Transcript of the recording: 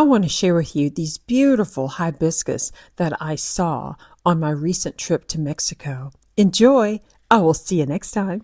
I want to share with you these beautiful hibiscus that I saw on my recent trip to Mexico. Enjoy! I will see you next time.